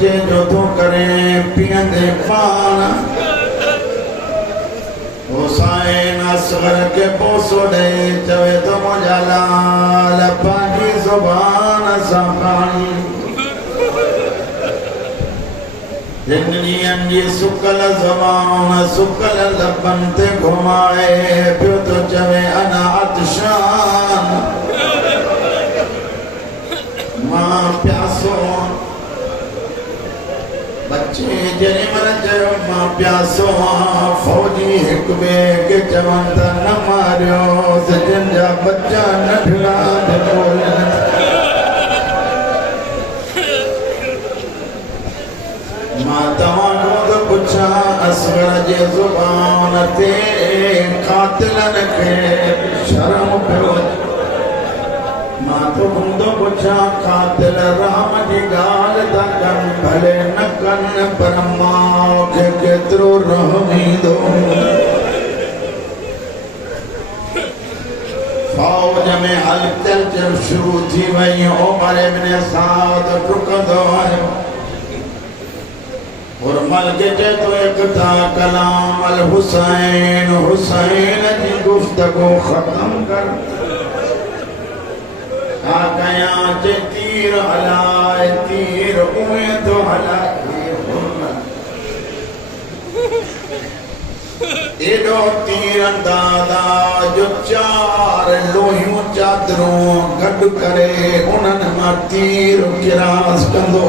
बच्चे जो तो करें पियंदे पान हुसैन असगर के पोसोड़े चवे तो मुझा लाल पाकी जुबान सफानी जिंदगियन जी सुकल ज़बान सुकल लबन ते घुमाए पियो तो चवे अना अतशान मां प्यासो बच्चे जने मन चयो मां प्यासो फौजी एक बे के चवन त न मारियो सजन जा बच्चा नढड़ा बोल मां तवानो तो पुछा असगर जे जुबान ते कातिलन के शर्म पियो मां तो बंदो पुछा कातिल राम जी गाल ता कन भले न कन पर मां के केतरो रहमीदो फौज में हलचल जब शुरू थी वही उमर इब्न साद टुकंदो आयो और मलके तो एक था कलाम अल हुसैन हुसैन की गुफ्तगू खत्म कर आकया चे तीर हलाए तीर उए तो हलाए एडो तीर अंदाजा जो चार लोहियों चादरों गड करे उन्हन मां तीर किरास कंदो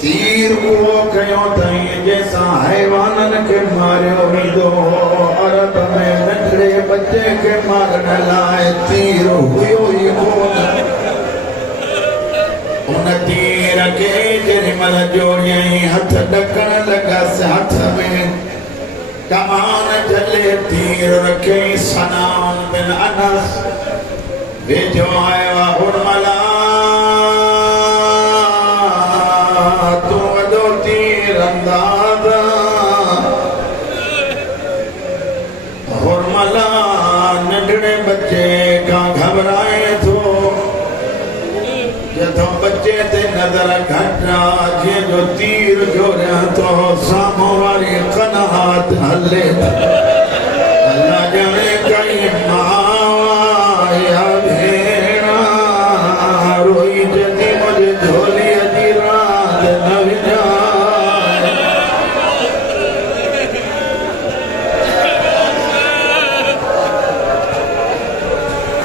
तीर को कयो तई जैसा हैवानन के मारियो वीदो अरब में नंढड़े बच्चे के मारण लाए तीर हुयो ही कोन उन तीर के जरिमल जोड़ियई हथ ढकण लगा से हथ में कमान जले तीर रखे सनान बिन अनस वेजो आया उर्मला बच्चे का घबराए तो जब बच्चे ते नजर घटा जे जो तीर जोड़िया तो सामो वाली कनात हले अल्लाह जाने कई माँ या भेड़ा रोई जदी मुझे झोली अजी रात न विजाए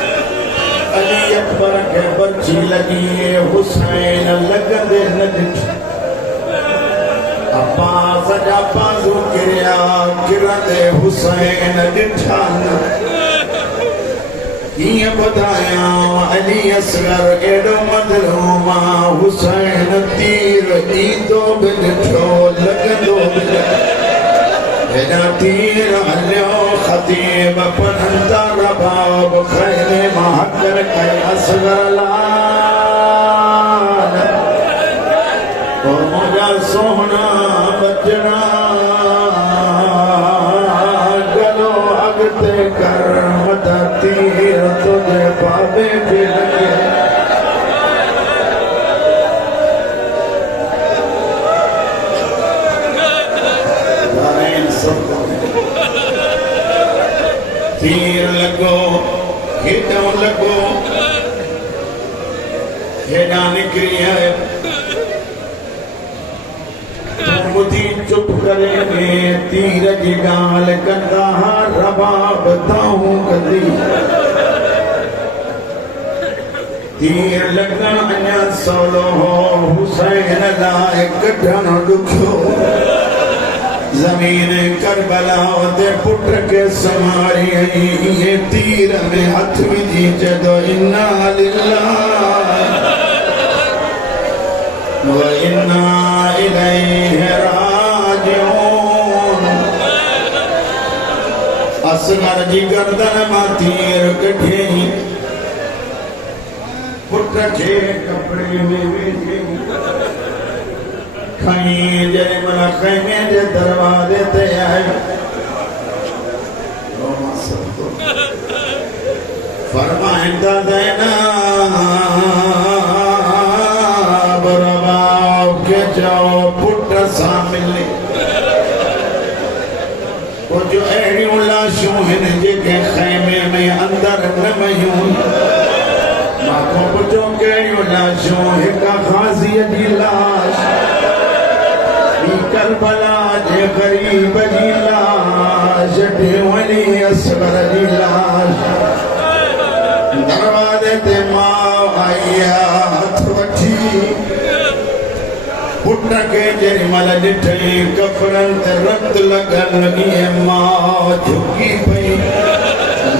अली अकबर के बच्ची लगी हुसैन लगदे नजर अब्बास जा बाजू किरिया किरंदे हुसैन दिठान किए बुधाया अली असगर एडो मदरूमा हुसैन तीर ईंदो बि ॾिठो लगंदो बि एडा तीर हलियो खतीब पढ़ंदा रबाब खैरे मां हक़र कई असगर लाल ओ मुझा सोहना बचना गलो अगते कर मता तीर तुझे पावे भी लगे तीर लगो हेठों लगो हेडा निकरी है बुधी चुप करे में तीर की गाल कंदा रबाब ताऊं कंदी तीर लगन अञा सवलो हो हुसैन लाए कढण ॾुखियो जमीन करबला ते पुट के समारी ये तीर में हथ विझी जदो इन्ना लिल्लाह व इन्ना इलैहि राजिऊन असगर जी गर्दन मां तीर कढी पुट के कपड़े में विझी खई जरे मना खैमे जे दरवाजे ते आयो फरमाइंदा ज़ैनब रबाब जेके खैमे में अंदर न वयूं मां पुछो कहिड़ियूं लाशूं हिक ग़ाज़ीअ जी लाश ॿी करबला जे ग़रीब जी लाश टे वली असगर जी लाश दरवाज़े ते मां आई हथ वठी पुट खे जेॾी महिल ॾिठई कफरनि ते रत लॻल ईअं मां झुकी पई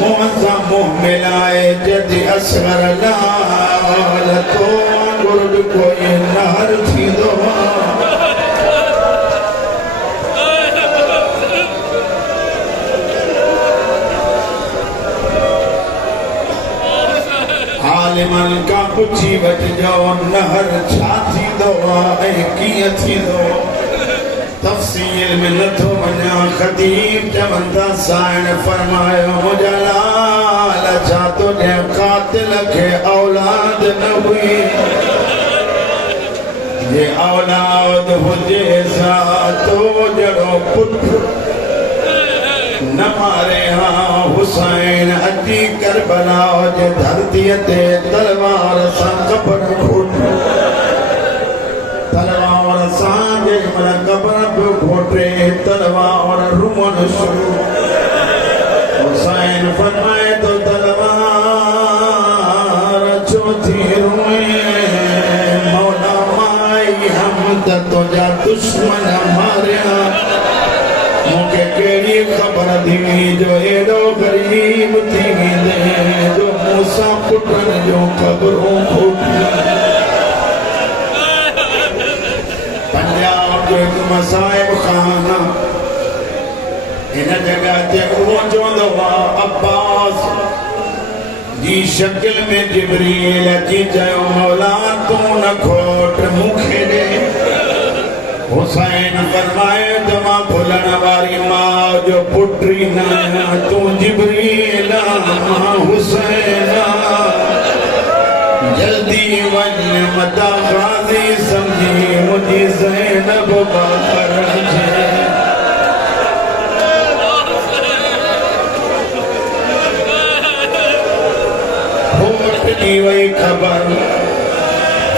मुंहं सां मुंहुं मिलाए जॾहिं असगर लाल तो वांगुरु कोई नहर थींदो आलिमन खां पुछी वठिजो नहर छा थींदो ऐं कीअं थींदो तफ़सील में नथो वञा ख़तीब चवनि था साईं फरमायो मुंहिंजा लाल छा तुंहिंजे क़ातिल खे औलाद न हुई जे औलाद हुजे सा तो जहिड़ो पुटु न मारे हाँ हुसैन अची करबला जे धरतीअ ते तलवार सां कबर घोटे तलवार सां जेमहिल कबर पियो घोटे तलवार रुमण शुरू हुसैन फरमाए तो तलवार छो थी रुए मौला माई हम त तुंहिंजा दुश्मन मारिया मूंखे कहिड़ी ख़बर थी जो एॾो ग़रीब थी वेंदे जो मूंसां पुटनि जो ख़बरूं खोटियूं पंजाब जो हिकु मसाइब खाना हिन जॻह ते उहो चवंदो आहे अब्बास जी शकिल में जिब्रील अची चयो मौला तूं न खोट मूंखे ॾे हुसैन फरमाए त मां भुलण वारी मां जो पुटी न तूं जिब्रील मां हुसैन जल्दी वञ मता ग़ाज़ी सम्झी मुंहिंजी ज़ैनब बाकर जे होठ ॾी वई ख़बर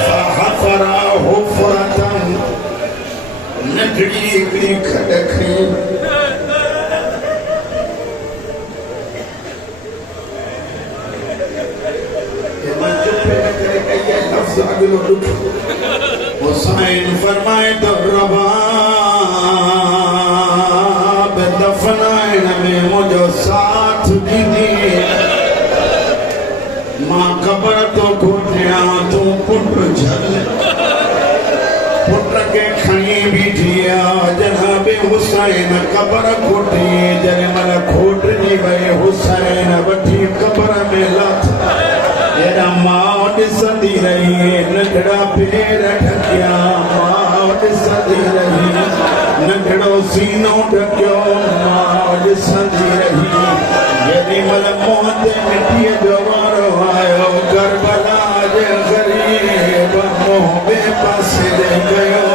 फहफ़रा हुफ़रतन नंढड़ी हिकिड़ी खॾ खई हुसैन फरमाए तो रबाब दफनाइण में मुंहिंजो साथ ॾींदी मां ख़बर तो घोटियां तूं पुटु झल पुट के खणी बीठी जनाब हुसैन कबर खोटी जंहिं खोटजी वई हुसैन वठी कबर में लथ एॾा मां ॾिसंदी रही नंढड़ा पेर ढकिया मां ॾिसंदी रही नंढड़ो सीनो ढकियो मां ॾिसंदी रही जेॾी महिल मुंहं ते मिटीअ जो वारो आयो करबला जे ग़रीब मुंहुं ॿिए पासे ॾे कयो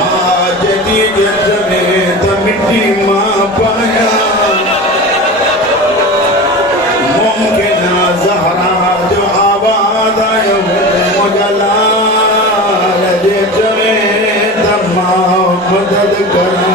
मां जॾहिं ॾिठमि त मिटी मां पाया मुमकिन ज़हरा जो आवाज़ आयो मुंहिंजा लाल जे चवे त मां मदद करा